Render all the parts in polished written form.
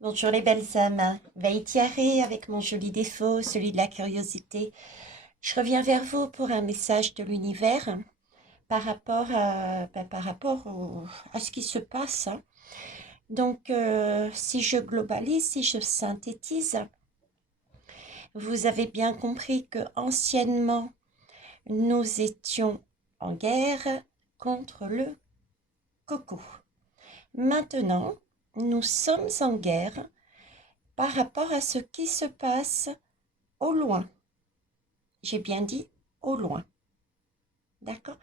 Bonjour les belles âmes, Vaïtiaré avec mon joli défaut, celui de la curiosité. Je reviens vers vous pour un message de l'univers par rapport à ce qui se passe, hein. Donc, si je globalise, si je synthétise, vous avez bien compris que anciennement, nous étions en guerre contre le coco. Maintenant, nous sommes en guerre par rapport à ce qui se passe au loin. J'ai bien dit au loin, d'accord?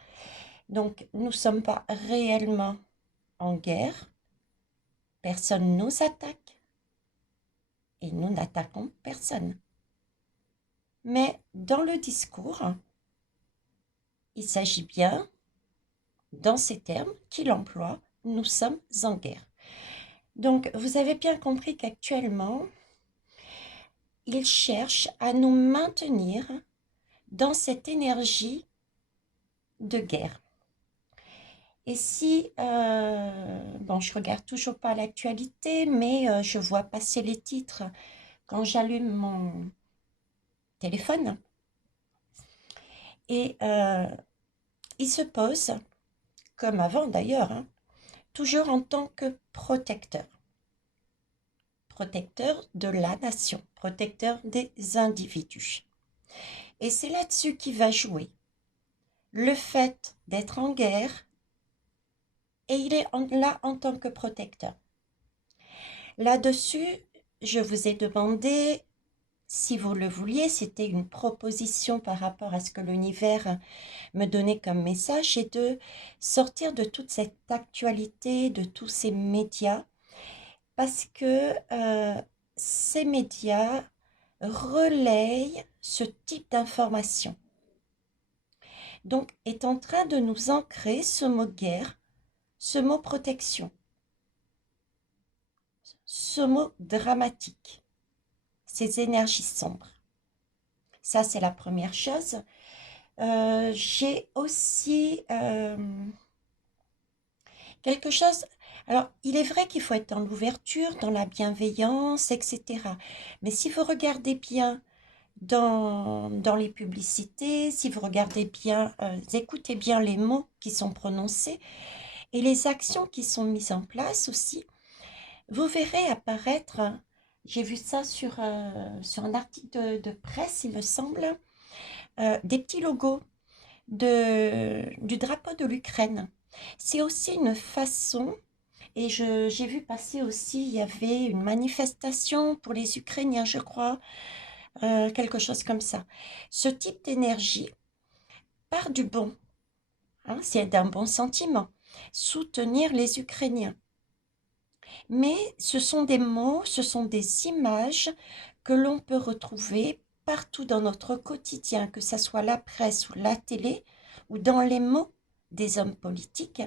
Donc, nous ne sommes pas réellement en guerre, personne nous attaque et nous n'attaquons personne. Mais dans le discours, il s'agit bien, dans ces termes qu'il emploie, nous sommes en guerre. Donc, vous avez bien compris qu'actuellement, il cherche à nous maintenir dans cette énergie de guerre. Et si, bon, je regarde toujours pas l'actualité, mais je vois passer les titres quand j'allume mon téléphone. Et il se pose, comme avant d'ailleurs, hein, toujours en tant que protecteur. Protecteur de la nation, protecteur des individus. Et c'est là-dessus qu'il va jouer. Le fait d'être en guerre, et il est là en tant que protecteur. Là-dessus, je vous ai demandé si vous le vouliez, c'était une proposition par rapport à ce que l'univers me donnait comme message, et de sortir de toute cette actualité, de tous ces médias, parce que ces médias relayent ce type d'information. Donc, est en train de nous ancrer ce mot guerre, ce mot protection, ce mot dramatique, ces énergies sombres. Ça, c'est la première chose. J'ai aussi quelque chose. Alors, il est vrai qu'il faut être dans l'ouverture, dans la bienveillance, etc. Mais si vous regardez bien dans les publicités, si vous regardez bien, écoutez bien les mots qui sont prononcés et les actions qui sont mises en place aussi, vous verrez apparaître, j'ai vu ça sur un article de presse, il me semble, des petits logos du drapeau de l'Ukraine. C'est aussi une façon, et j'ai vu passer aussi, il y avait une manifestation pour les Ukrainiens, je crois, quelque chose comme ça. Ce type d'énergie part du bon, hein, c'est d'un bon sentiment, soutenir les Ukrainiens. Mais ce sont des mots, ce sont des images que l'on peut retrouver partout dans notre quotidien, que ce soit la presse ou la télé, ou dans les mots des hommes politiques,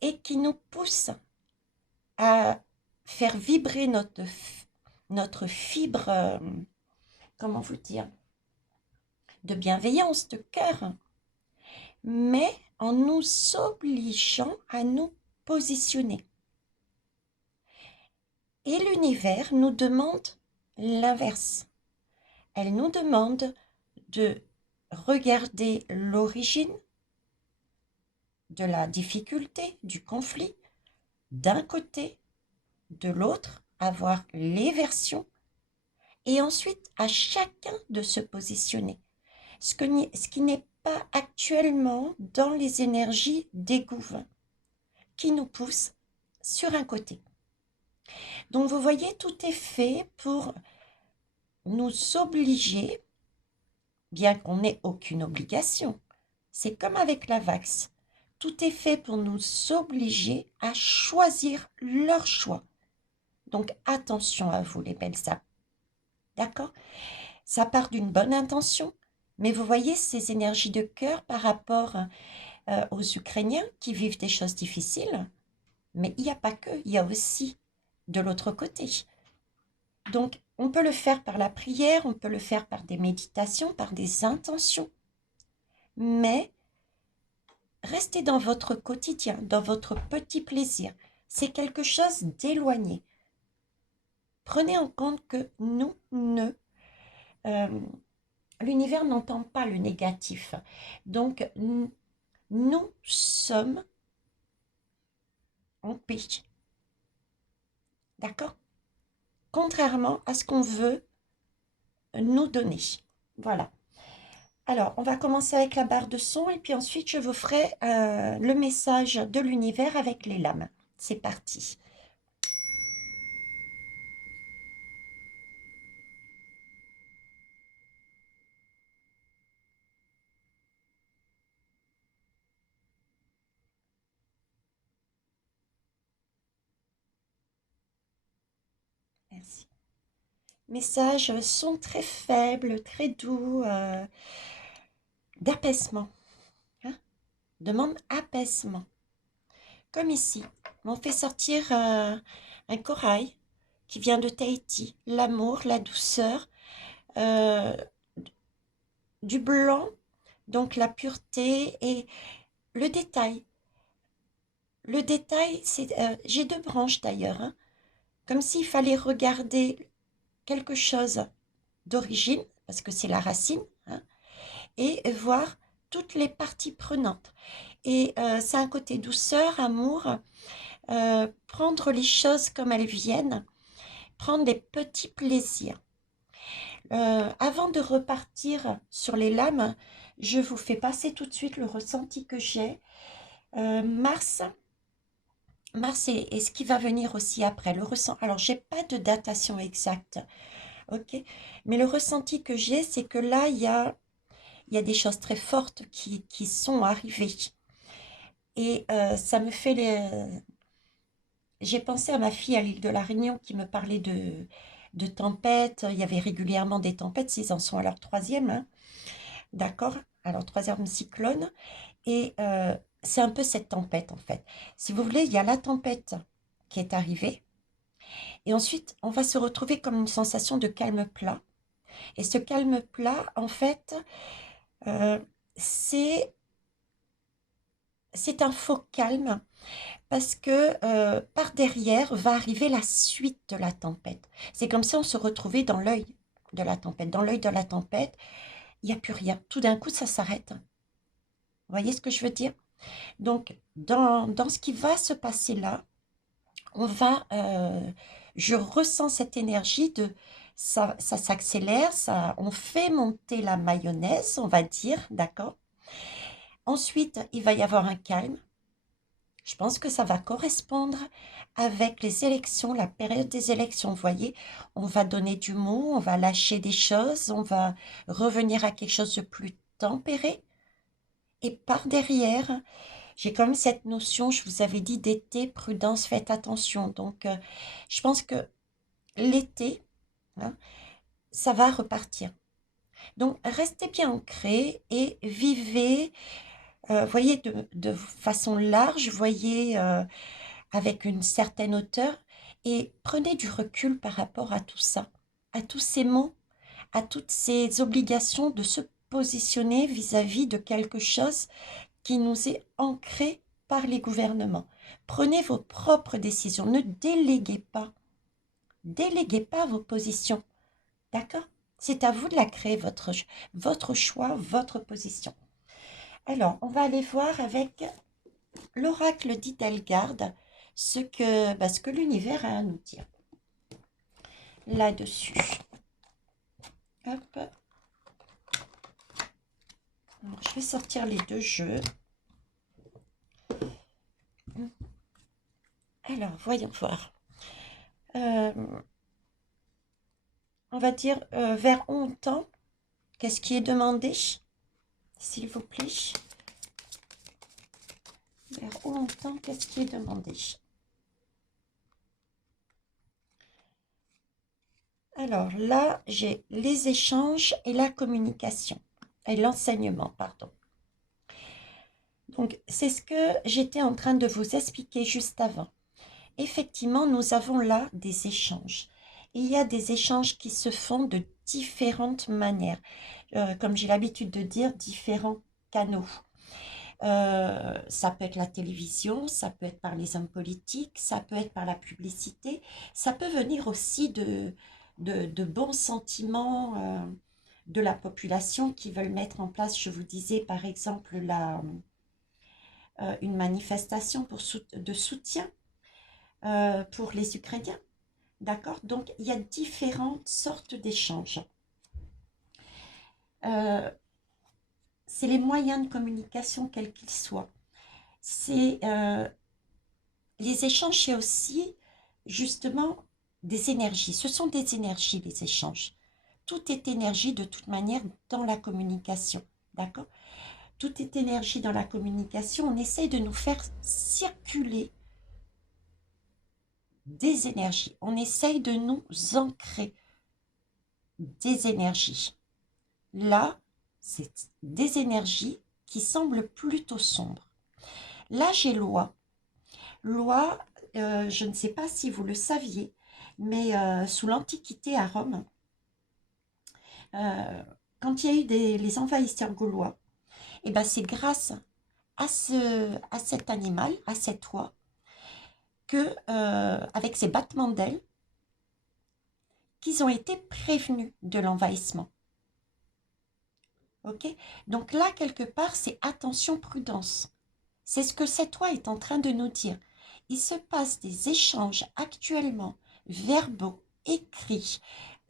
et qui nous poussent à faire vibrer notre fibre, comment vous dire, de bienveillance, de cœur, mais en nous obligeant à nous positionner. Et l'univers nous demande l'inverse. Elle nous demande de regarder l'origine de la difficulté, du conflit, d'un côté, de l'autre, avoir les versions, et ensuite à chacun de se positionner. Ce qui n'est pas actuellement dans les énergies des gouvernements qui nous poussent sur un côté. Donc vous voyez, tout est fait pour nous obliger, bien qu'on n'ait aucune obligation. C'est comme avec la vax. Tout est fait pour nous obliger à choisir leur choix. Donc attention à vous les belles âmes. D'accord? Ça part d'une bonne intention, mais vous voyez ces énergies de cœur par rapport aux Ukrainiens qui vivent des choses difficiles. Mais il n'y a pas que, il y a aussi de l'autre côté. Donc, on peut le faire par la prière, on peut le faire par des méditations, par des intentions. Mais restez dans votre quotidien, dans votre petit plaisir. C'est quelque chose d'éloigné. Prenez en compte que euh, l'univers n'entend pas le négatif. Donc, nous sommes en paix. D'accord? Contrairement à ce qu'on veut nous donner. Voilà. Alors, on va commencer avec la barre de son et puis ensuite, je vous ferai le message de l'univers avec les lames. C'est parti. Merci. Messages sont très faibles, très doux, d'apaisement. Hein? Demande apaisement. Comme ici, on fait sortir un corail qui vient de Tahiti. L'amour, la douceur, euh, du blanc, donc la pureté et le détail. Le détail, c'est, j'ai deux branches d'ailleurs, hein, comme s'il fallait regarder quelque chose d'origine, parce que c'est la racine, hein, et voir toutes les parties prenantes. Et c'est un côté douceur, amour, prendre les choses comme elles viennent, prendre des petits plaisirs. Avant de repartir sur les lames, je vous fais passer tout de suite le ressenti que j'ai. Mars, Mars est ce qui va venir aussi après. Le ressent. Alors, j'ai pas de datation exacte, ok. Mais le ressenti que j'ai, c'est que là, il y a des choses très fortes qui sont arrivées. Et ça me fait les. J'ai pensé à ma fille à l'île de la Réunion qui me parlait de tempêtes. Il y avait régulièrement des tempêtes. Ils en sont à leur troisième, hein, d'accord? À leur troisième cyclone. Et c'est un peu cette tempête, en fait. Si vous voulez, il y a la tempête qui est arrivée. Et ensuite, on va se retrouver comme une sensation de calme plat. Et ce calme plat, en fait, euh, c'est c'est un faux calme parce que par derrière va arriver la suite de la tempête. C'est comme si on se retrouvait dans l'œil de la tempête. Dans l'œil de la tempête, il n'y a plus rien. Tout d'un coup, ça s'arrête. Vous voyez ce que je veux dire? Donc, dans ce qui va se passer là, on va, je ressens cette énergie de, ça s'accélère, ça, on fait monter la mayonnaise, on va dire, d'accord? Ensuite, il va y avoir un calme. Je pense que ça va correspondre avec les élections, la période des élections. Vous voyez, on va donner du mot, on va lâcher des choses, on va revenir à quelque chose de plus tempéré. Et par derrière, j'ai quand même cette notion, je vous avais dit d'été, prudence, faites attention. Donc, je pense que l'été, hein, ça va repartir. Donc, restez bien ancrés et vivez, voyez, de façon large, voyez avec une certaine hauteur et prenez du recul par rapport à tout ça, à tous ces mots, à toutes ces obligations de se positionner vis-à-vis de quelque chose qui nous est ancré par les gouvernements. Prenez vos propres décisions, ne déléguez pas vos positions, d'accord? C'est à vous de la créer, votre choix, votre position. Alors, on va aller voir avec l'oracle d'Idelgarde ce que l'univers a à nous dire là-dessus. Hop. Alors, je vais sortir les deux jeux. Alors, voyons voir. On va dire vers où on tend. Qu'est-ce qui est demandé, s'il vous plaît? Vers où on tend, qu'est-ce qui est demandé? Alors là, j'ai les échanges et la communication. Et l'enseignement, pardon. Donc, c'est ce que j'étais en train de vous expliquer juste avant. Effectivement, nous avons là des échanges. Il y a des échanges qui se font de différentes manières. Comme j'ai l'habitude de dire, différents canaux. Ça peut être la télévision, ça peut être par les hommes politiques, ça peut être par la publicité, ça peut venir aussi de bons sentiments de la population qui veulent mettre en place, je vous disais par exemple, une manifestation de soutien pour les Ukrainiens. D'accord? Donc, il y a différentes sortes d'échanges. Euh, c'est les moyens de communication, quels qu'ils soient. C'est les échanges, c'est aussi justement des énergies. Ce sont des énergies, les échanges. Tout est énergie de toute manière dans la communication. D'accord? Tout est énergie dans la communication. On essaye de nous faire circuler des énergies. On essaye de nous ancrer des énergies. Là, c'est des énergies qui semblent plutôt sombres. Là, j'ai loi. Loi, je ne sais pas si vous le saviez, mais sous l'Antiquité à Rome, euh, quand il y a eu les envahisseurs gaulois, et ben c'est grâce à cet animal, à cette oie, que, avec ces battements d'ailes, qu'ils ont été prévenus de l'envahissement. Ok? Donc là, quelque part, c'est attention, prudence. C'est ce que cette oie est en train de nous dire. Il se passe des échanges actuellement, verbaux, écrits,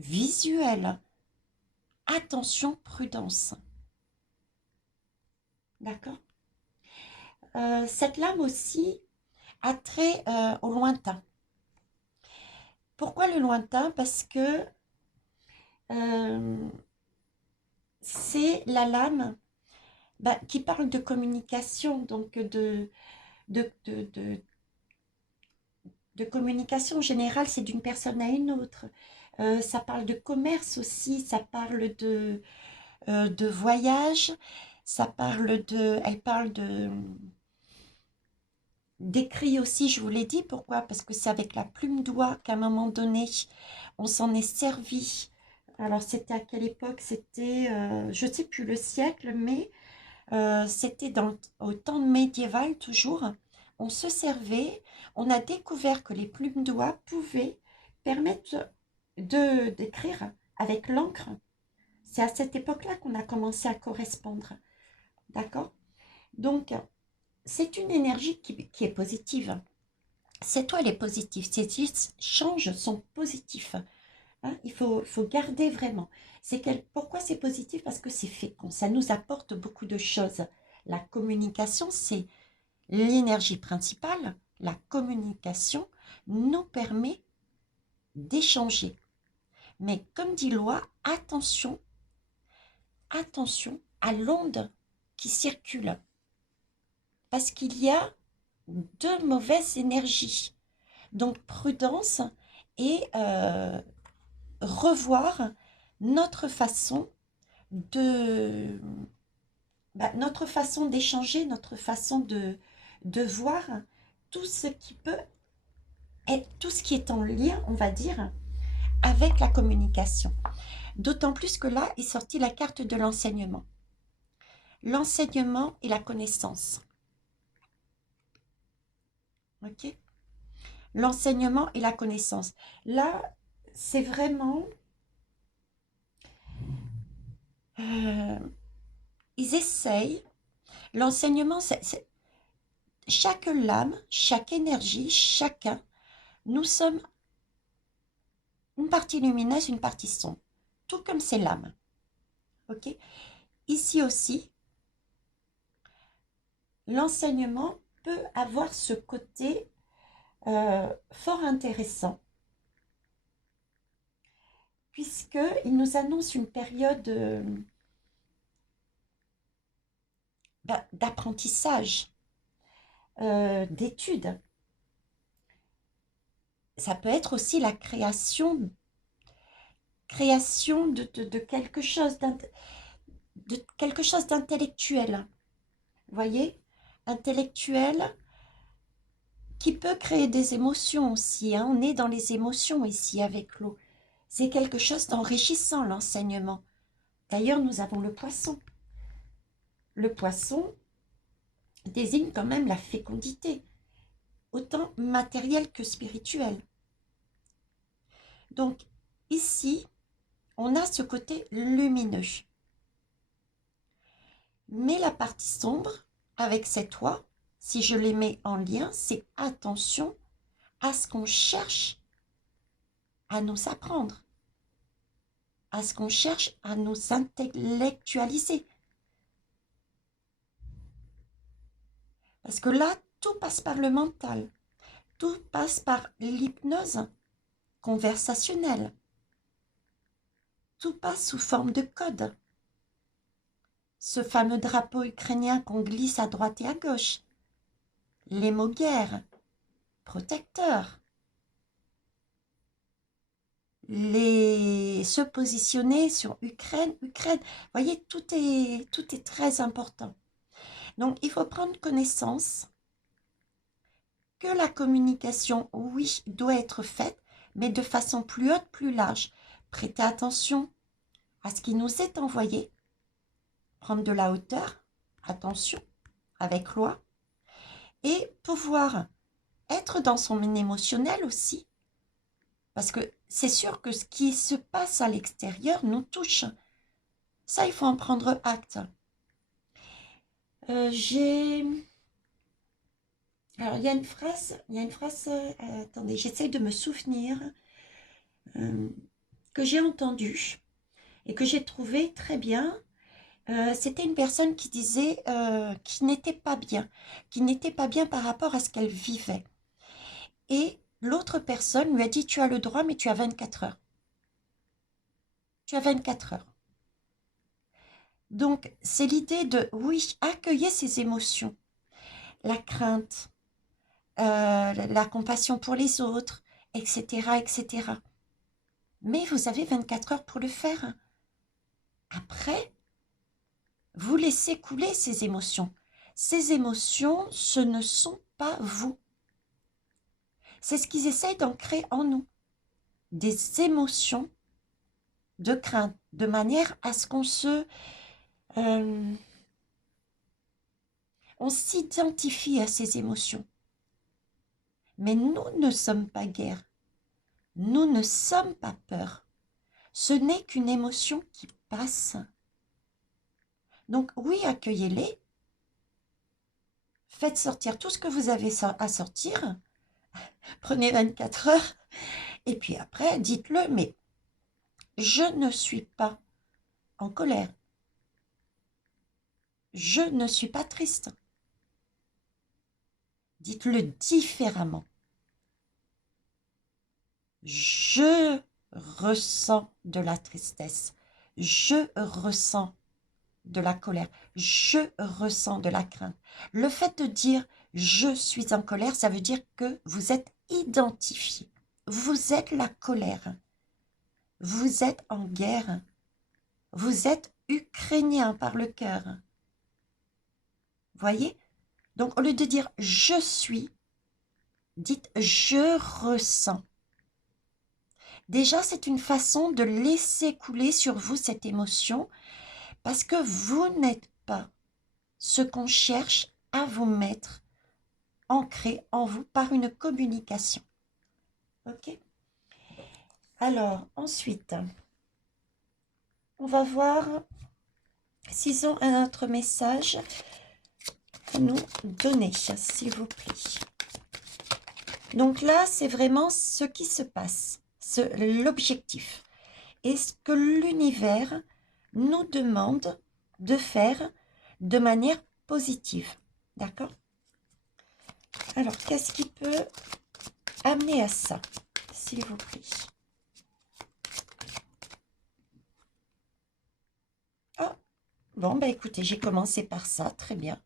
visuels. Attention, prudence. D'accord? Cette lame aussi a trait au lointain. Pourquoi le lointain? Parce que euh, c'est la lame qui parle de communication, donc de, de, de, de communication générale, c'est d'une personne à une autre. Ça parle de commerce aussi, ça parle de voyage, elle parle d'écrit aussi, je vous l'ai dit. Pourquoi? Parce que c'est avec la plume d'oie qu'à un moment donné, on s'en est servi. Alors, c'était à quelle époque? C'était, je ne sais plus le siècle, mais c'était au temps médiéval toujours. On se servait, on a découvert que les plumes d'oie pouvaient permettre d'écrire avec l'encre. C'est à cette époque-là qu'on a commencé à correspondre. D'accord? Donc, c'est une énergie qui est positive. Cette toile est positive. Ces échanges sont positifs. Hein, faut garder vraiment. Pourquoi c'est positif? Parce que c'est fécond. Ça nous apporte beaucoup de choses. La communication, c'est l'énergie principale. La communication nous permet d'échanger. Mais comme dit Loi, attention, attention à l'onde qui circule. Parce qu'il y a de mauvaises énergies. Donc prudence et revoir notre façon de notre façon d'échanger, notre façon de voir tout ce qui peut être, tout ce qui est en lien, on va dire, avec la communication. D'autant plus que là est sortie la carte de l'enseignement. L'enseignement et la connaissance. Ok? L'enseignement et la connaissance. Là, c'est vraiment... ils essayent. L'enseignement, chaque lame, chaque énergie, chacun, nous sommes une partie lumineuse, une partie sombre. Tout comme ces lames. Ok? Ici aussi, l'enseignement peut avoir ce côté fort intéressant, puisqu'il nous annonce une période d'apprentissage, d'études. Ça peut être aussi la création de quelque chose d'intellectuel. Vous voyez? Intellectuel qui peut créer des émotions aussi. Hein. On est dans les émotions ici avec l'eau. C'est quelque chose d'enrichissant, l'enseignement. D'ailleurs, nous avons le poisson. Le poisson, désigne quand même la fécondité, autant matérielle que spirituelle. Donc, ici, on a ce côté lumineux. Mais la partie sombre, avec cette oie, si je les mets en lien, c'est attention à ce qu'on cherche à nous apprendre, à ce qu'on cherche à nous intellectualiser. Parce que là, tout passe par le mental, tout passe par l'hypnose conversationnelle, tout passe sous forme de code. Ce fameux drapeau ukrainien qu'on glisse à droite et à gauche, les mots guerre, protecteur, se positionner sur Ukraine. Vous voyez, tout est très important. Donc, il faut prendre connaissance que la communication, oui, doit être faite, mais de façon plus haute, plus large. Prêtez attention à ce qui nous est envoyé, prendre de la hauteur, attention, avec loi, et pouvoir être dans son émotionnel aussi, parce que c'est sûr que ce qui se passe à l'extérieur nous touche. Ça, il faut en prendre acte. Alors, il y a une phrase, attendez, j'essaie de me souvenir, que j'ai entendue et que j'ai trouvé très bien. C'était une personne qui disait qui n'était pas bien par rapport à ce qu'elle vivait. Et l'autre personne lui a dit, tu as le droit, mais tu as 24 heures. Tu as 24 heures. Donc, c'est l'idée de, oui, accueillir ses émotions, la crainte, la compassion pour les autres, etc., etc. Mais vous avez 24 heures pour le faire. Après, vous laissez couler ces émotions. Ces émotions, ce ne sont pas vous. C'est ce qu'ils essayent d'ancrer en nous. Des émotions de crainte, de manière à ce qu'on on s'identifie à ces émotions. Mais nous ne sommes pas guerre. Nous ne sommes pas peur. Ce n'est qu'une émotion qui passe. Donc oui, accueillez-les. Faites sortir tout ce que vous avez à sortir. Prenez 24 heures. Et puis après, dites-le, mais je ne suis pas en colère. Je ne suis pas triste. Dites-le différemment. Je ressens de la tristesse. Je ressens de la colère. Je ressens de la crainte. Le fait de dire « je suis en colère », ça veut dire que vous êtes identifié. Vous êtes la colère. Vous êtes en guerre. Vous êtes ukrainien par le cœur. Voyez? Donc, au lieu de dire « je suis », dites « je ressens ». Déjà, c'est une façon de laisser couler sur vous cette émotion parce que vous n'êtes pas ce qu'on cherche à vous mettre ancré en vous par une communication. Ok? Alors, ensuite, on va voir s'ils ont un autre message à nous donner, s'il vous plaît. Donc là, c'est vraiment ce qui se passe, l'objectif. Et ce que l'univers nous demande de faire de manière positive. D'accord? Alors, qu'est-ce qui peut amener à ça, s'il vous plaît? Oh, bon, bah écoutez, j'ai commencé par ça, très bien.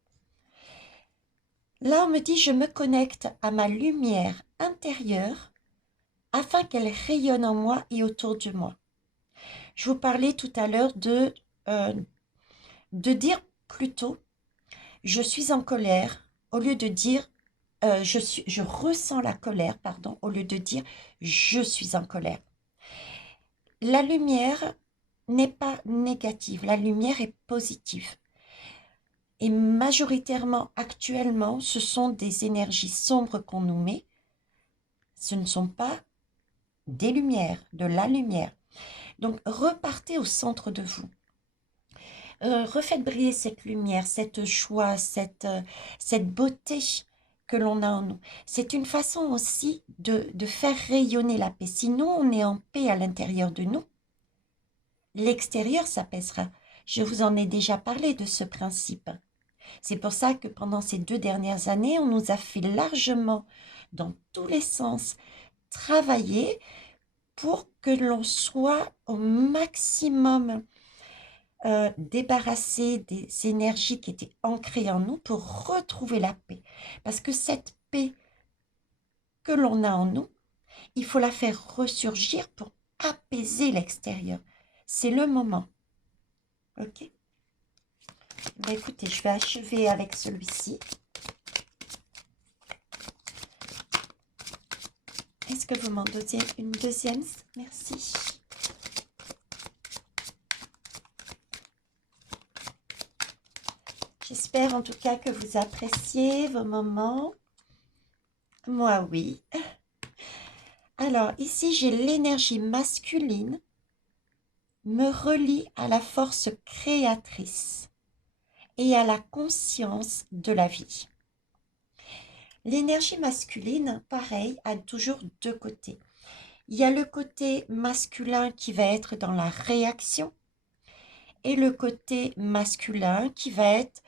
Là, on me dit, je me connecte à ma lumière intérieure afin qu'elle rayonne en moi et autour de moi. Je vous parlais tout à l'heure de dire plutôt, je suis en colère, au lieu de dire, je ressens la colère, pardon, au lieu de dire, je suis en colère. La lumière n'est pas négative, la lumière est positive. Et majoritairement, actuellement, ce sont des énergies sombres qu'on nous met. Ce ne sont pas des lumières, de la lumière. Donc, repartez au centre de vous. Refaites briller cette lumière, cette joie, cette beauté que l'on a en nous. C'est une façon aussi de faire rayonner la paix. Sinon, on est en paix à l'intérieur de nous. L'extérieur s'apaisera. Je vous en ai déjà parlé de ce principe. C'est pour ça que pendant ces 2 dernières années, on nous a fait largement, dans tous les sens, travailler pour que l'on soit au maximum débarrassé des énergies qui étaient ancrées en nous pour retrouver la paix. Parce que cette paix que l'on a en nous, il faut la faire ressurgir pour apaiser l'extérieur. C'est le moment. Ok? Ben écoutez, je vais achever avec celui-ci. Est-ce que vous m'en donnez une deuxième? Merci. J'espère en tout cas que vous appréciez vos moments. Moi, oui. Alors, ici, j'ai l'énergie masculine me relie à la force créatrice et à la conscience de la vie. L'énergie masculine, pareil, a toujours 2 côtés. Il y a le côté masculin qui va être dans la réaction et le côté masculin qui va être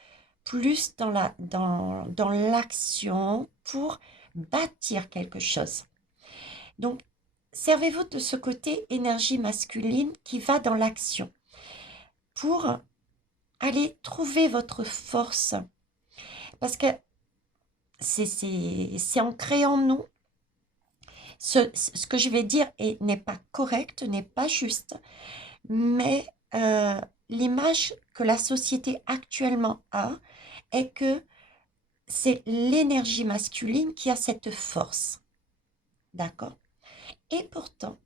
plus dans l'action pour bâtir quelque chose. Donc, servez-vous de ce côté énergie masculine qui va dans l'action pour aller trouver votre force. Parce que c'est ancré en nous. Ce que je vais dire n'est pas correct, n'est pas juste, mais l'image que la société actuellement a est que c'est l'énergie masculine qui a cette force. D'accord? Et pourtant,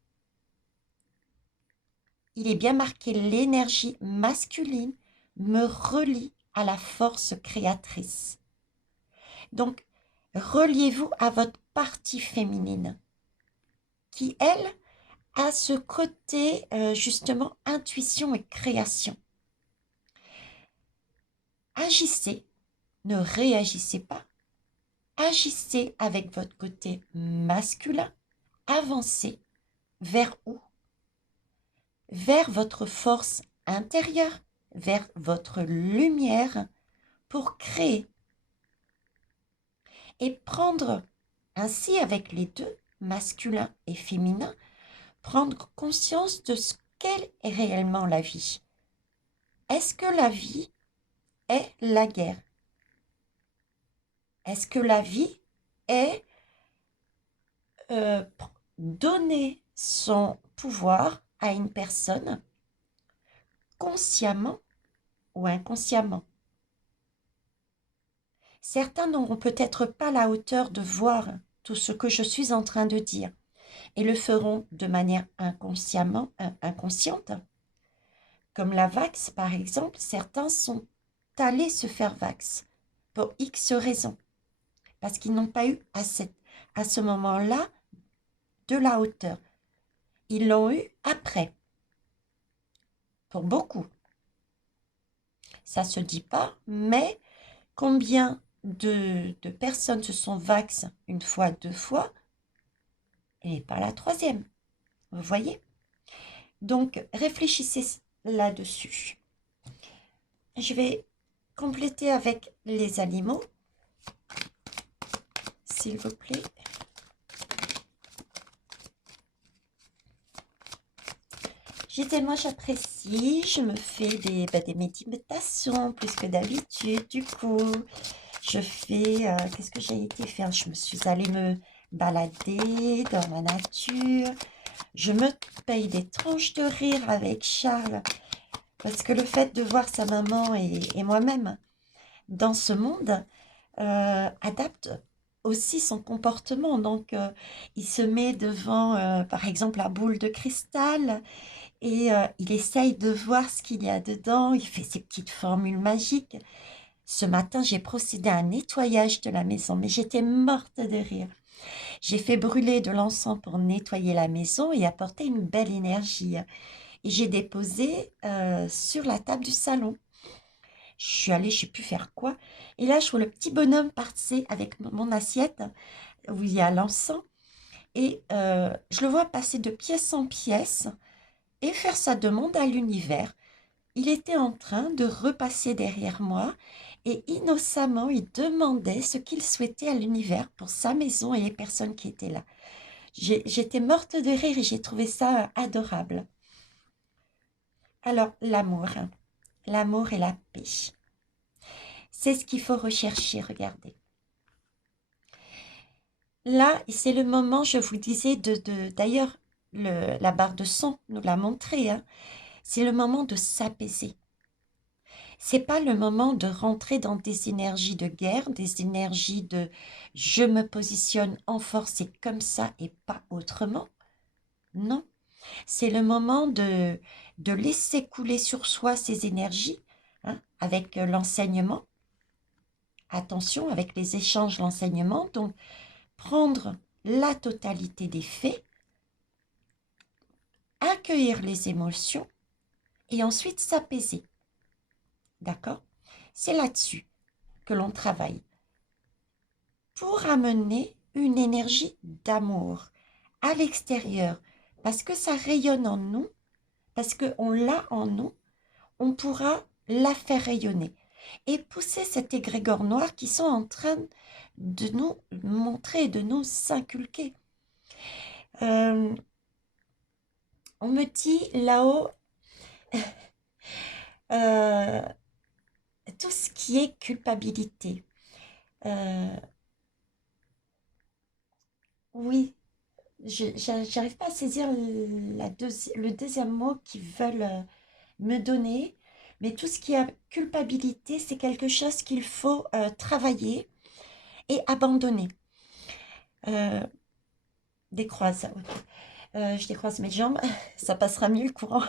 il est bien marqué l'énergie masculine me relie à la force créatrice. Donc, reliez-vous à votre partie féminine qui, elle, a ce côté justement intuition et création. Agissez, ne réagissez pas, agissez avec votre côté masculin, avancez vers où? Vers votre force intérieure, vers votre lumière pour créer. Et prendre ainsi avec les 2, masculin et féminin, prendre conscience de ce qu'est réellement la vie. Est-ce que la vie est la guerre? Est-ce que la vie est donner son pouvoir à une personne consciemment ou inconsciemment? Certains n'auront peut-être pas la hauteur de voir tout ce que je suis en train de dire et le feront de manière inconsciente. Comme la vax, par exemple, certains sont allés se faire vax pour X raisons, parce qu'ils n'ont pas eu à ce moment-là de la hauteur. Ils l'ont eu après, pour beaucoup. Ça ne se dit pas, mais combien de personnes se sont vax 1 fois, 2 fois, et pas la 3e. Vous voyez? Donc, réfléchissez là-dessus. Je vais compléter avec les aliments, s'il vous plaît. Tellement j'apprécie, je me fais des méditations plus que d'habitude. Du coup, je fais, qu'est-ce que j'ai été faire? Je me suis allée me balader dans la nature. Je me paye des tranches de rire avec Charles. Parce que le fait de voir sa maman et moi-même dans ce monde adapte aussi son comportement. Donc, il se met devant, par exemple, la boule de cristal et il essaye de voir ce qu'il y a dedans. Il fait ses petites formules magiques. Ce matin, j'ai procédé à un nettoyage de la maison, mais j'étais morte de rire. J'ai fait brûler de l'encens pour nettoyer la maison et apporter une belle énergie. Et j'ai déposé sur la table du salon. Je suis allée, je ne sais plus faire quoi. Et là, je vois le petit bonhomme passer avec mon assiette où il y a l'encens. Et je le vois passer de pièce en pièce et faire sa demande à l'univers. Il était en train de repasser derrière moi et innocemment, il demandait ce qu'il souhaitait à l'univers pour sa maison et les personnes qui étaient là. J'étais morte de rire et j'ai trouvé ça adorable. Alors, l'amour et la paix, c'est ce qu'il faut rechercher, regardez. Là, c'est le moment, je vous disais, d'ailleurs, la barre de son nous l'a montré, hein, c'est le moment de s'apaiser. C'est pas le moment de rentrer dans des énergies de guerre, des énergies de je me positionne en force et comme ça et pas autrement. Non, c'est le moment de laisser couler sur soi ces énergies, hein, avec l'enseignement. Attention, avec les échanges, l'enseignement. Donc, prendre la totalité des faits, accueillir les émotions et ensuite s'apaiser. D'accord? C'est là-dessus que l'on travaille pour amener une énergie d'amour à l'extérieur parce que ça rayonne en nous, parce qu'on l'a en nous, on pourra la faire rayonner et pousser cet égrégore noir qui sont en train de nous montrer, de nous inculquer. On me dit là-haut, euh, tout ce qui est culpabilité. Euh, oui, j'arrive pas à saisir le deuxième mot qu'ils veulent me donner, mais tout ce qui est culpabilité, c'est quelque chose qu'il faut travailler et abandonner. Euh, décroise, ok. Je décroise mes jambes, ça passera mieux le courant.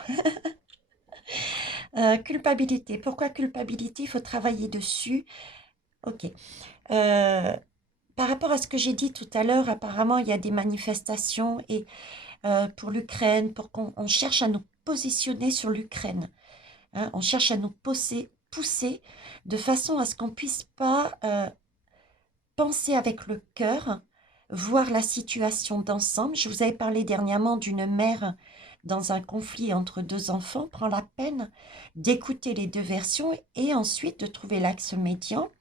Culpabilité. Pourquoi culpabilité? Il faut travailler dessus. Ok. Par rapport à ce que j'ai dit tout à l'heure, apparemment, il y a des manifestations et pour l'Ukraine, pour qu'on cherche à nous positionner sur l'Ukraine. Hein, on cherche à nous pousser de façon à ce qu'on ne puisse pas penser avec le cœur, voir la situation d'ensemble. Je vous avais parlé dernièrement d'une mère dans un conflit entre deux enfants, prend la peine d'écouter les deux versions et ensuite de trouver l'axe médian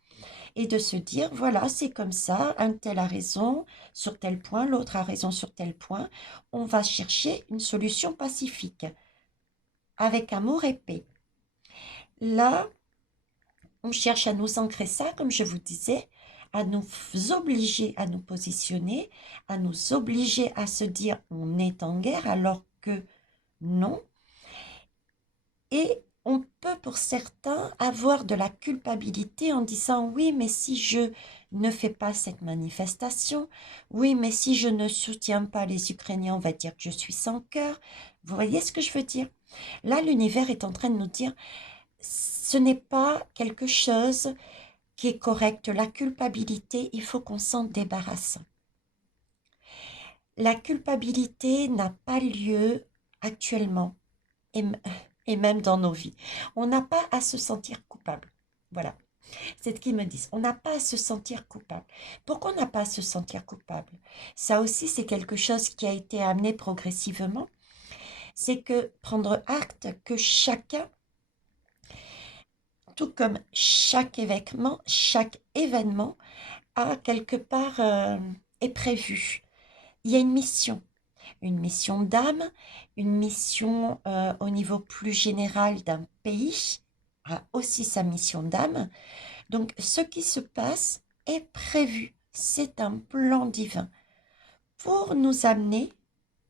et de se dire, voilà, c'est comme ça, un tel a raison sur tel point, l'autre a raison sur tel point. On va chercher une solution pacifique, avec amour et paix. Là, on cherche à nous ancrer ça, comme je vous disais, à nous obliger à nous positionner, à nous obliger à se dire on est en guerre alors que non. Et on peut pour certains avoir de la culpabilité en disant oui, mais si je ne fais pas cette manifestation, oui, mais si je ne soutiens pas les Ukrainiens, on va dire que je suis sans cœur. Vous voyez ce que je veux dire? Là, l'univers est en train de nous dire ce n'est pas quelque chose qui est correct. La culpabilité, il faut qu'on s'en débarrasse. La culpabilité n'a pas lieu actuellement et, et même dans nos vies. On n'a pas à se sentir coupable. Voilà, c'est ce qu'ils me disent. On n'a pas à se sentir coupable. Pourquoi on n'a pas à se sentir coupable? Ça aussi, c'est quelque chose qui a été amené progressivement. C'est que prendre acte que chacun, tout comme chaque événement a quelque part est prévu. Il y a une mission d'âme, une mission au niveau plus général d'un pays a aussi sa mission d'âme. Donc ce qui se passe est prévu, c'est un plan divin pour nous amener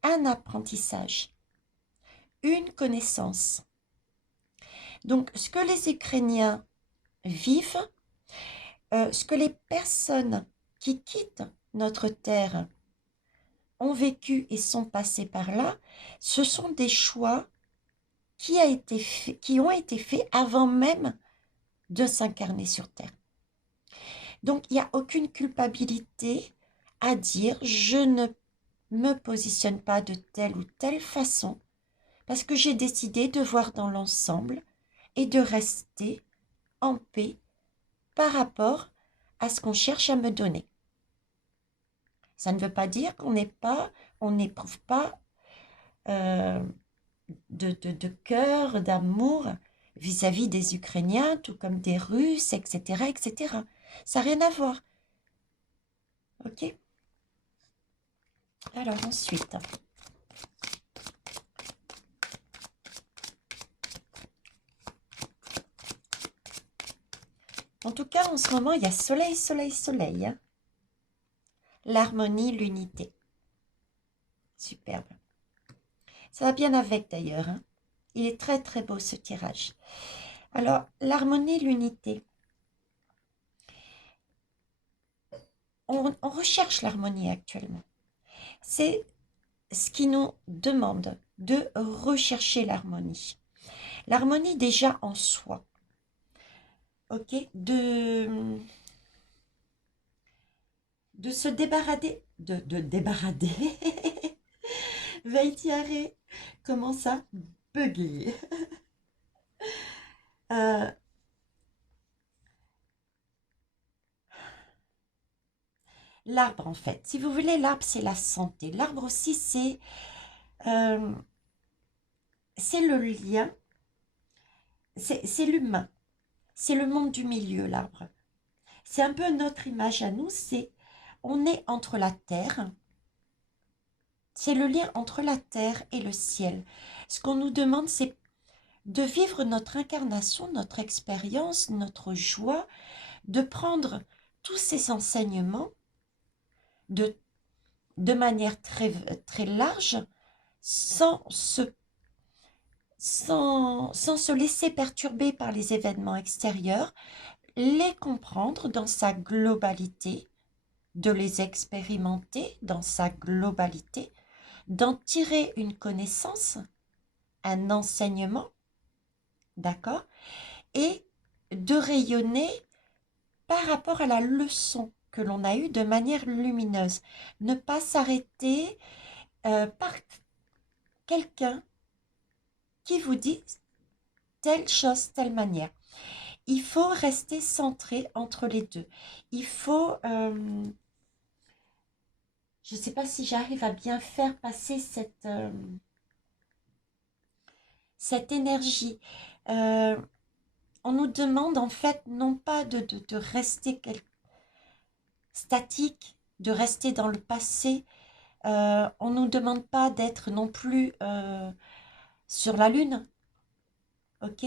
un apprentissage, une connaissance. Donc ce que les Ukrainiens vivent, ce que les personnes qui quittent notre terre ont vécu et sont passés par là, ce sont des choix qui ont été faits avant même de s'incarner sur Terre. Donc, il n'y a aucune culpabilité à dire je ne me positionne pas de telle ou telle façon parce que j'ai décidé de voir dans l'ensemble et de rester en paix par rapport à ce qu'on cherche à me donner. Ça ne veut pas dire qu'on n'éprouve pas euh, de cœur, d'amour vis-à-vis des Ukrainiens, tout comme des Russes, etc., etc. Ça n'a rien à voir. Ok? Alors ensuite, en tout cas, en ce moment, il y a soleil, soleil, soleil. Hein. L'harmonie, l'unité. Superbe. Ça va bien avec d'ailleurs. Hein. Il est très, très beau ce tirage. Alors, l'harmonie, l'unité. On recherche l'harmonie actuellement. C'est ce qui nous demande de rechercher l'harmonie. L'harmonie déjà en soi. Ok? De se débarrasser. De débarrasser. Veitiare. Comment ça? Buggy. L'arbre, en fait. Si vous voulez, l'arbre, c'est la santé. L'arbre aussi, euh, c'est le lien. C'est l'humain. C'est le monde du milieu, l'arbre. C'est un peu notre image à nous. On est entre la terre. C'est le lien entre la terre et le ciel. Ce qu'on nous demande, c'est de vivre notre incarnation, notre expérience, notre joie, de prendre tous ces enseignements de manière très, très large, sans se laisser perturber par les événements extérieurs, les comprendre dans sa globalité, de les expérimenter dans sa globalité, d'en tirer une connaissance, un enseignement, d'accord, et de rayonner par rapport à la leçon que l'on a eue de manière lumineuse. Ne pas s'arrêter par quelqu'un qui vous dit telle chose, telle manière. Il faut rester centré entre les deux. Il faut, je ne sais pas si j'arrive à bien faire passer cette énergie. On nous demande en fait non pas de rester statique, de rester dans le passé. On ne nous demande pas d'être non plus sur la lune. Ok?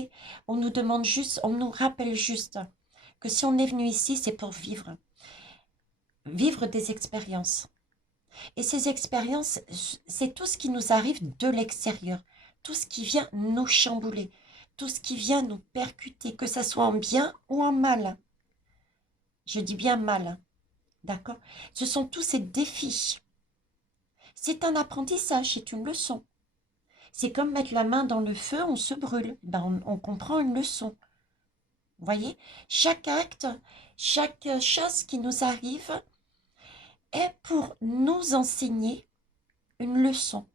On nous demande juste, on nous rappelle juste que si on est venu ici, c'est pour vivre des expériences. Et ces expériences, c'est tout ce qui nous arrive de l'extérieur, tout ce qui vient nous chambouler, tout ce qui vient nous percuter, que ça soit en bien ou en mal. Je dis bien mal, d'accord? Ce sont tous ces défis. C'est un apprentissage, c'est une leçon. C'est comme mettre la main dans le feu, on se brûle. Ben, on comprend une leçon. Vous voyez? Chaque acte, chaque chose qui nous arrive est pour nous enseigner une leçon,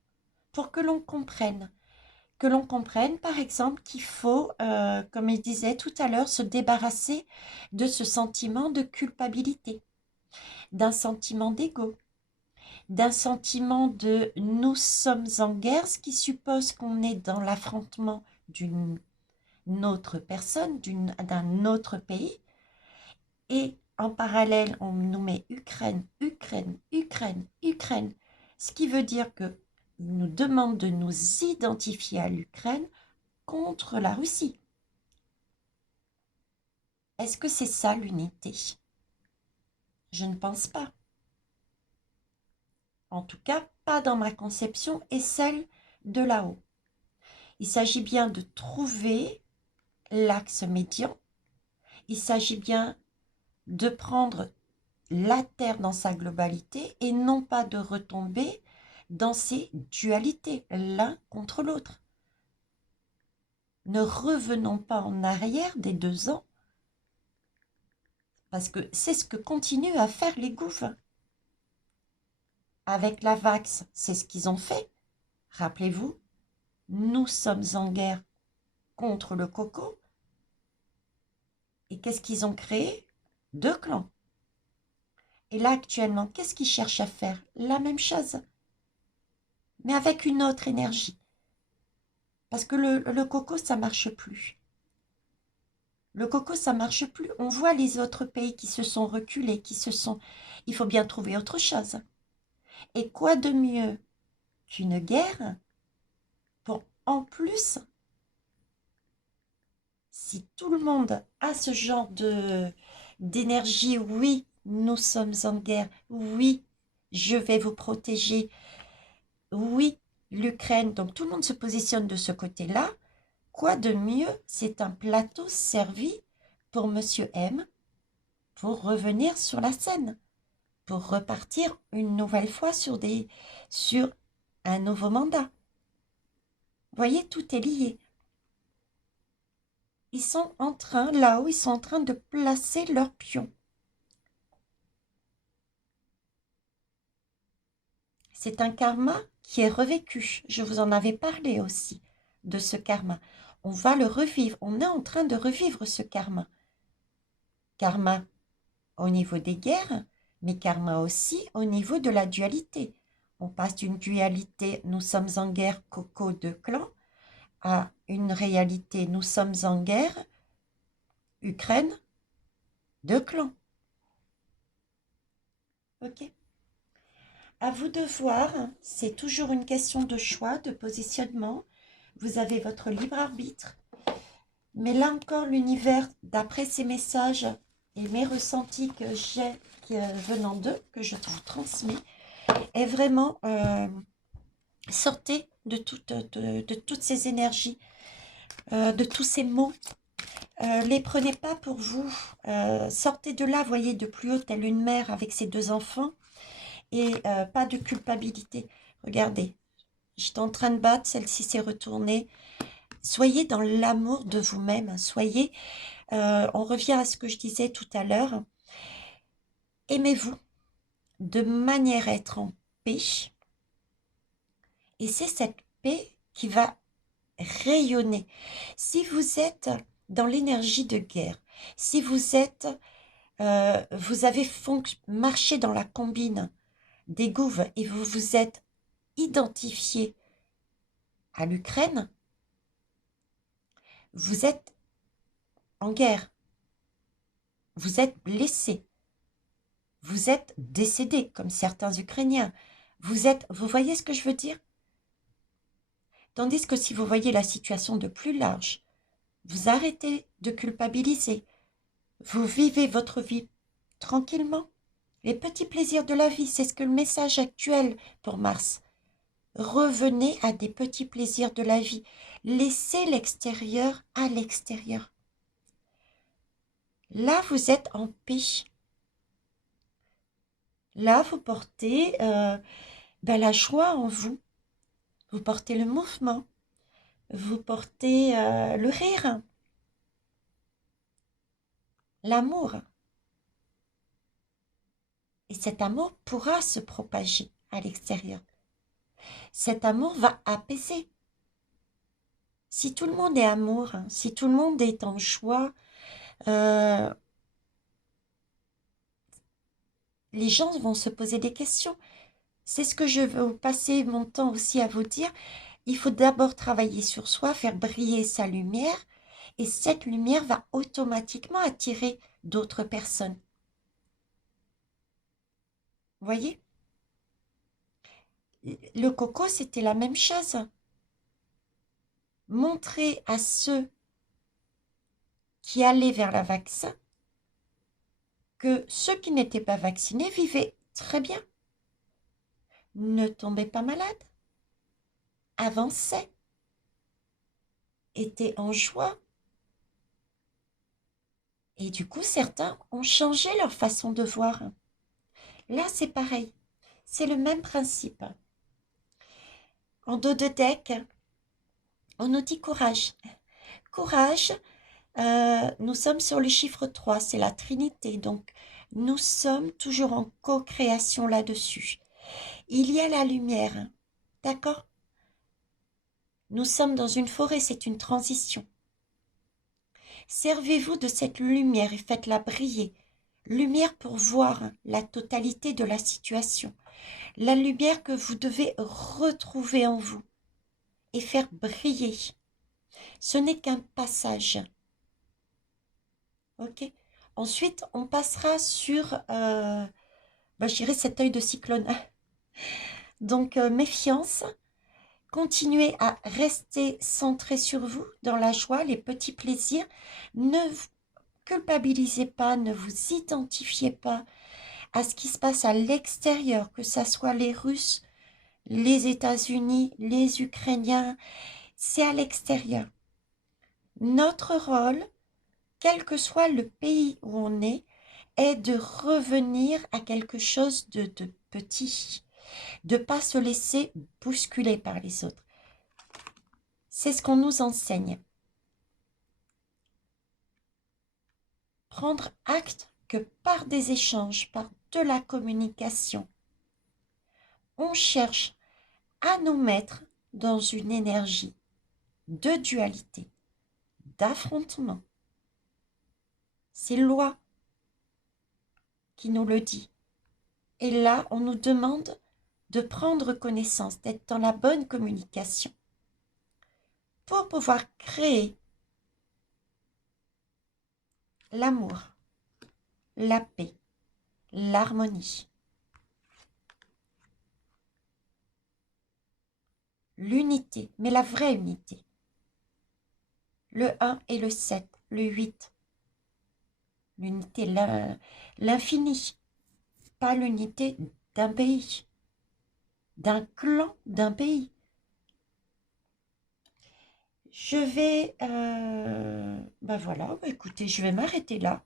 pour que l'on comprenne. Que l'on comprenne, par exemple, qu'il faut, comme il disait tout à l'heure, se débarrasser de ce sentiment de culpabilité, d'un sentiment d'ego, d'un sentiment de nous sommes en guerre, ce qui suppose qu'on est dans l'affrontement d'une autre personne, d'un autre pays, et en parallèle, on nous met Ukraine, Ukraine, Ukraine, Ukraine, ce qui veut dire que nous demande de nous identifier à l'Ukraine contre la Russie. Est-ce que c'est ça l'unité? Je ne pense pas. En tout cas, pas dans ma conception et celle de là-haut. Il s'agit bien de trouver l'axe médian. Il s'agit bien de prendre la Terre dans sa globalité et non pas de retomber dans ces dualités, l'un contre l'autre. Ne revenons pas en arrière des 2 ans Parce que c'est ce que continuent à faire les gouffres. Avec la Vax, c'est ce qu'ils ont fait. Rappelez-vous, nous sommes en guerre contre le coco. Et qu'est-ce qu'ils ont créé? 2 clans. Et là, actuellement, qu'est-ce qu'ils cherchent à faire? La même chose, mais avec une autre énergie. Parce que le coco, ça marche plus. Le coco, ça marche plus. On voit les autres pays qui se sont reculés, qui se sont... Il faut bien trouver autre chose. Et quoi de mieux qu'une guerre pour, en plus, si tout le monde a ce genre d'énergie, oui, nous sommes en guerre, oui, je vais vous protéger, oui, l'Ukraine, donc tout le monde se positionne de ce côté-là. Quoi de mieux? C'est un plateau servi pour Monsieur M pour revenir sur la scène, pour repartir une nouvelle fois sur un nouveau mandat. Vous voyez, tout est lié. Ils sont en train, là-haut, ils sont en train de placer leurs pions. C'est un karma qui est revécu. Je vous en avais parlé aussi de ce karma. On va le revivre. On est en train de revivre ce karma. Karma au niveau des guerres, mais karma aussi au niveau de la dualité. On passe d'une dualité, nous sommes en guerre, coco de clan, à une réalité, nous sommes en guerre, Ukraine, de clans. Ok. À vous de voir, c'est toujours une question de choix, de positionnement. Vous avez votre libre arbitre. Mais là encore, l'univers, d'après ces messages et mes ressentis que j'ai venant d'eux, que je vous transmets, est vraiment sortez de toutes ces énergies, de tous ces mots. Les prenez pas pour vous. Sortez de là, voyez, de plus haut, telle une mère avec ses 2 enfants. Et pas de culpabilité. Regardez, j'étais en train de battre, celle-ci s'est retournée. Soyez dans l'amour de vous-même. Soyez, on revient à ce que je disais tout à l'heure. Aimez-vous de manière à être en paix. Et c'est cette paix qui va rayonner. Si vous êtes dans l'énergie de guerre, si vous êtes, vous avez marché dans la combine des gouves et vous vous êtes identifié à l'Ukraine, vous êtes en guerre, vous êtes blessé, vous êtes décédé comme certains Ukrainiens. Vous voyez ce que je veux dire? Tandis que si vous voyez la situation de plus large, vous arrêtez de culpabiliser, vous vivez votre vie tranquillement. Les petits plaisirs de la vie, c'est ce que le message actuel pour Mars. Revenez à des petits plaisirs de la vie. Laissez l'extérieur à l'extérieur. Là, vous êtes en paix. Là, vous portez la joie en vous. Vous portez le mouvement. Vous portez le rire. L'amour. Et cet amour pourra se propager à l'extérieur. Cet amour va apaiser. Si tout le monde est amour, si tout le monde est en joie, les gens vont se poser des questions. C'est ce que je veux passer mon temps aussi à vous dire. Il faut d'abord travailler sur soi, faire briller sa lumière, et cette lumière va automatiquement attirer d'autres personnes. Vous voyez? Le coco, c'était la même chose. Montrer à ceux qui allaient vers le vaccin que ceux qui n'étaient pas vaccinés vivaient très bien. Ne tombaient pas malades, avançaient, étaient en joie. Et du coup, certains ont changé leur façon de voir. Là, c'est pareil. C'est le même principe. En dos de deck, on nous dit courage. Courage, Nous sommes sur le chiffre 3, c'est la Trinité, donc nous sommes toujours en co-création là-dessus. Il y a la lumière, d'accord? Nous sommes dans une forêt, c'est une transition. Servez-vous de cette lumière et faites-la briller. Lumière pour voir la totalité de la situation. La lumière que vous devez retrouver en vous et faire briller. Ce n'est qu'un passage. Ok? Ensuite, on passera sur, je dirais, cet œil de cyclone. Donc, méfiance. Continuez à rester centré sur vous, dans la joie, les petits plaisirs. Ne vous culpabilisez pas, ne vous identifiez pas à ce qui se passe à l'extérieur, que ce soit les Russes, les États-Unis, les Ukrainiens, c'est à l'extérieur. Notre rôle, quel que soit le pays où on est de revenir à quelque chose de petit, de ne pas se laisser bousculer par les autres. C'est ce qu'on nous enseigne. Prendre acte que par des échanges, par de la communication, on cherche à nous mettre dans une énergie de dualité, d'affrontement. C'est loi qui nous le dit. Et là, on nous demande de prendre connaissance, d'être dans la bonne communication pour pouvoir créer l'amour, la paix, l'harmonie, l'unité, mais la vraie unité. Le 1 et le 7, le 8. L'unité, l'infini, pas l'unité d'un pays, d'un clan, d'un pays. Je vais, voilà, écoutez, je vais m'arrêter là.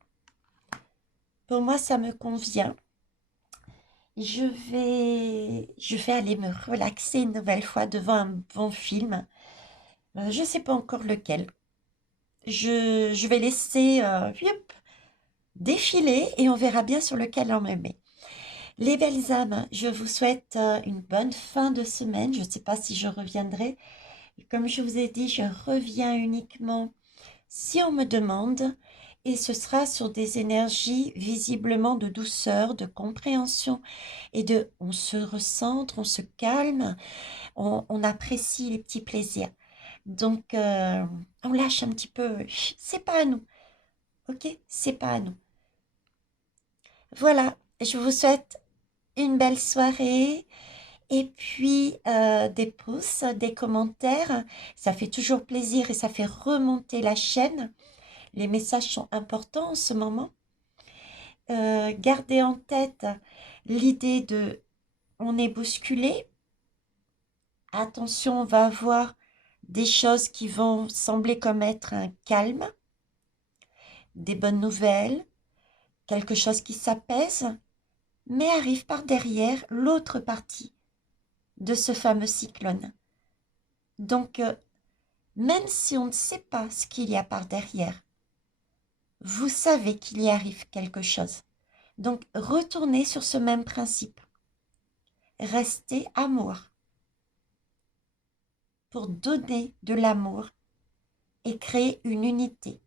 Pour moi, ça me convient. Je vais aller me relaxer une nouvelle fois devant un bon film. Je ne sais pas encore lequel. Je vais laisser défiler et on verra bien sur lequel on me met. Les belles âmes, je vous souhaite une bonne fin de semaine. Je ne sais pas si je reviendrai. Comme je vous ai dit, je reviens uniquement si on me demande et ce sera sur des énergies visiblement de douceur, de compréhension et on se recentre, on se calme, on apprécie les petits plaisirs. Donc, on lâche un petit peu. C'est pas à nous, ok? C'est pas à nous. Voilà, je vous souhaite une belle soirée et puis des pouces, des commentaires. Ça fait toujours plaisir et ça fait remonter la chaîne. Les messages sont importants en ce moment. Gardez en tête l'idée de on est bousculé. Attention, on va avoir des choses qui vont sembler comme être un calme, des bonnes nouvelles, quelque chose qui s'apaise, mais arrive par derrière l'autre partie de ce fameux cyclone. Donc, même si on ne sait pas ce qu'il y a par derrière, vous savez qu'il y arrive quelque chose. Donc, retournez sur ce même principe. Restez amour pour donner de l'amour et créer une unité,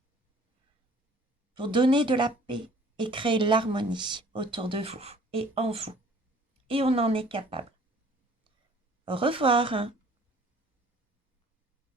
pour donner de la paix et créer l'harmonie autour de vous et en vous. Et on en est capable. Au revoir.